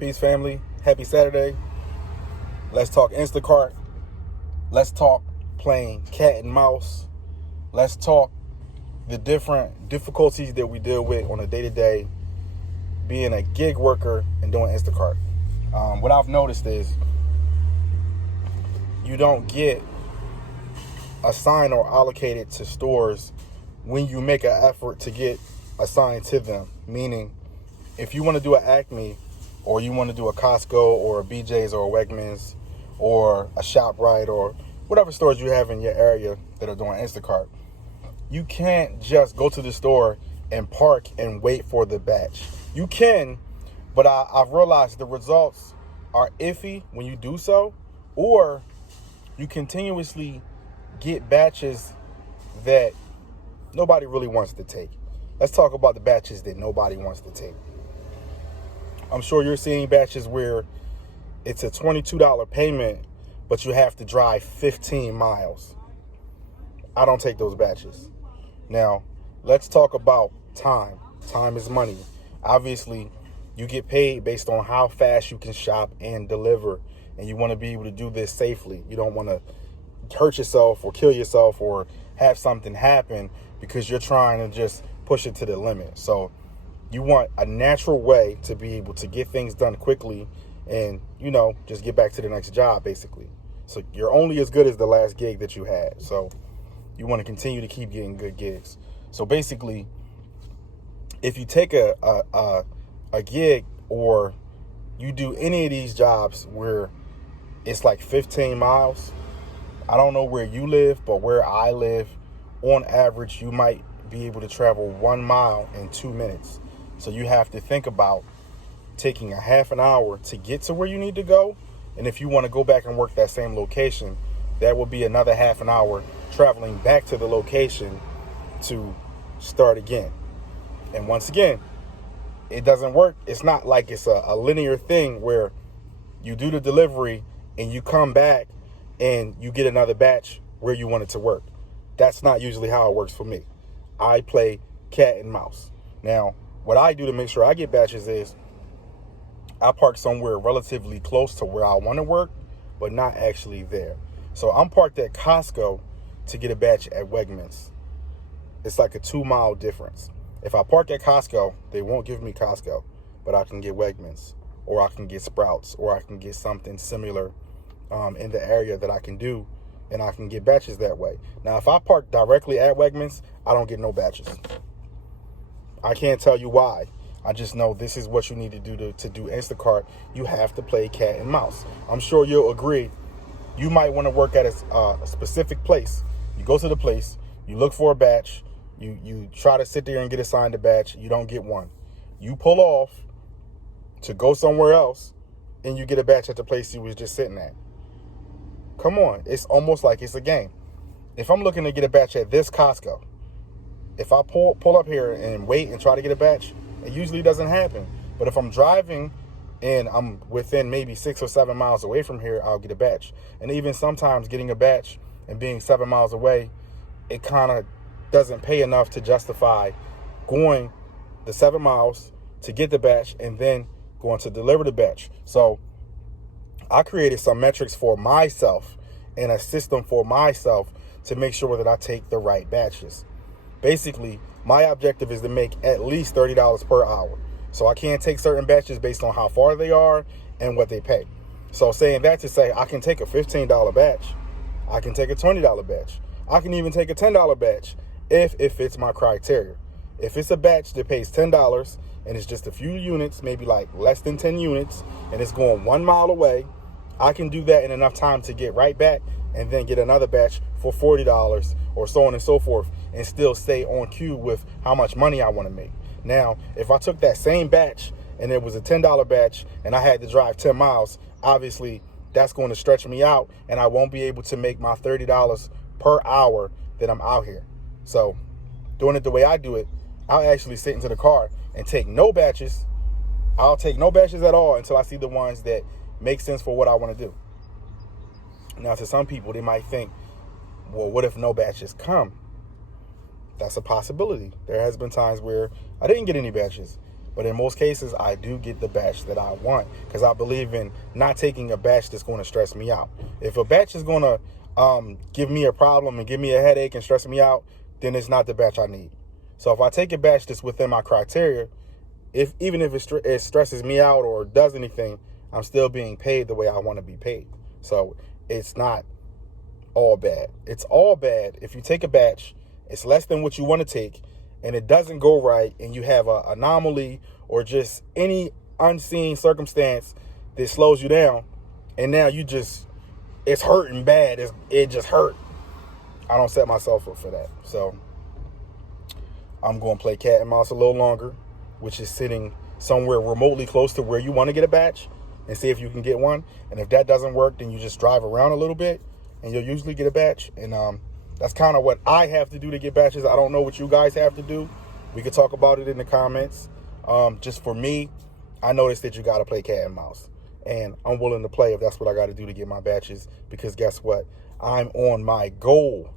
Peace, family. Happy Saturday. Let's talk Instacart. Let's talk playing cat and mouse. Let's talk the different difficulties that we deal with on a day-to-day being a gig worker and doing Instacart. What I've noticed is you don't get assigned or allocated to stores when you make an effort to get assigned to them. Meaning, if you want to do an Acme, or you want to do a Costco or a BJ's or a Wegmans or a ShopRite or whatever stores you have in your area that are doing Instacart, you can't just go to the store and park and wait for the batch. You can, but I've realized the results are iffy when you do so, or you continuously get batches that nobody really wants to take. Let's talk about the batches that nobody wants to take. I'm sure you're seeing batches where it's a $22 payment, but you have to drive 15 miles. I don't take those batches. Now, let's talk about time. Time is money. Obviously, you get paid based on how fast you can shop and deliver, and you want to be able to do this safely. You don't want to hurt yourself or kill yourself or have something happen because you're trying to just push it to the limit. So you want a natural way to be able to get things done quickly and, just get back to the next job, basically. So you're only as good as the last gig that you had. So you want to continue to keep getting good gigs. So basically, if you take a gig or you do any of these jobs where it's like 15 miles, I don't know where you live, but where I live, on average, you might be able to travel 1 mile in 2 minutes. So you have to think about taking a half an hour to get to where you need to go. And if you want to go back and work that same location, that will be another half an hour traveling back to the location to start again. And once again, it doesn't work. It's not like it's a linear thing where you do the delivery and you come back and you get another batch where you want it to work. That's not usually how it works for me. I play cat and mouse. Now, what I do to make sure I get batches is I park somewhere relatively close to where I want to work, but not actually there. So I'm parked at Costco to get a batch at Wegmans. It's like a 2 mile difference. If I park at Costco, they won't give me Costco, but I can get Wegmans, or I can get Sprouts, or I can get something similar in the area that I can do, and I can get batches that way. Now, if I park directly at Wegmans, I don't get no batches. I can't tell you why. I just know this is what you need to do to do Instacart. You have to play cat and mouse. I'm sure you'll agree. You might want to work at a specific place. You go to the place, you look for a batch, you try to sit there and get assigned a batch, you don't get one. You pull off to go somewhere else, and you get a batch at the place you was just sitting at. Come on, it's almost like it's a game. If I'm looking to get a batch at this Costco, if I pull up here and wait and try to get a batch, it usually doesn't happen. But if I'm driving and I'm within maybe 6 or 7 miles away from here, I'll get a batch. And even sometimes getting a batch and being 7 miles away, it kind of doesn't pay enough to justify going the 7 miles to get the batch and then going to deliver the batch. So I created some metrics for myself and a system for myself to make sure that I take the right batches. Basically, my objective is to make at least $30 per hour. So I can't take certain batches based on how far they are and what they pay. So saying that to say, I can take a $15 batch. I can take a $20 batch. I can even take a $10 batch if it fits my criteria. If it's a batch that pays $10 and it's just a few units, maybe like less than 10 units, and it's going 1 mile away, I can do that in enough time to get right back and then get another batch for $40 or so on and so forth, and still stay on cue with how much money I want to make. Now, if I took that same batch and it was a $10 batch and I had to drive 10 miles, obviously that's going to stretch me out and I won't be able to make my $30 per hour that I'm out here. So doing it the way I do it, I'll actually sit into the car and take no batches. I'll take no batches at all until I see the ones that make sense for what I want to do. Now, to some people, they might think, well, what if no batches come? That's a possibility. There has been times where I didn't get any batches. But in most cases, I do get the batch that I want because I believe in not taking a batch that's going to stress me out. If a batch is going to give me a problem and give me a headache and stress me out, then it's not the batch I need. So if I take a batch that's within my criteria, even if it stresses me out or does anything, I'm still being paid the way I want to be paid. So it's not all bad. It's all bad if you take a batch, it's less than what you want to take, and it doesn't go right, and you have an anomaly or just any unseen circumstance that slows you down, and now it's hurting bad. It just hurt. I don't set myself up for that. So I'm going to play cat and mouse a little longer, which is sitting somewhere remotely close to where you want to get a batch and see if you can get one. And if that doesn't work, then you just drive around a little bit and you'll usually get a batch. And that's kind of what I have to do to get batches. I don't know what you guys have to do. We could talk about it in the comments. Just for me, I noticed that you got to play cat and mouse. And I'm willing to play if that's what I got to do to get my batches. Because guess what? I'm on my goal.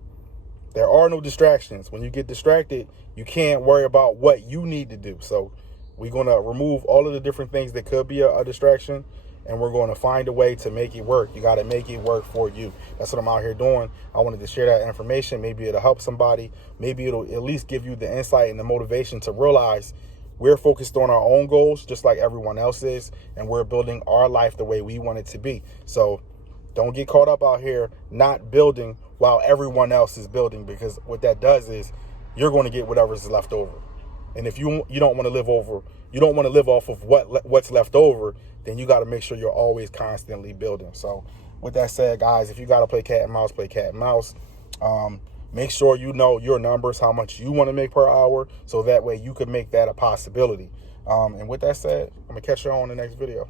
There are no distractions. When you get distracted, you can't worry about what you need to do. So we're going to remove all of the different things that could be a distraction, and we're going to find a way to make it work. You got to make it work for you. That's what I'm out here doing. I wanted to share that information. Maybe it'll help somebody. Maybe it'll at least give you the insight and the motivation to realize we're focused on our own goals, just like everyone else is, and we're building our life the way we want it to be. So don't get caught up out here not building while everyone else is building, because what that does is you're going to get whatever's left over. And if you don't want to live off of what's left over, then you got to make sure you're always constantly building. So with that said, guys, if you got to play cat and mouse, play cat and mouse. Make sure you know your numbers, how much you want to make per hour, so that way you could make that a possibility. And with that said, I'm going to catch you on the next video.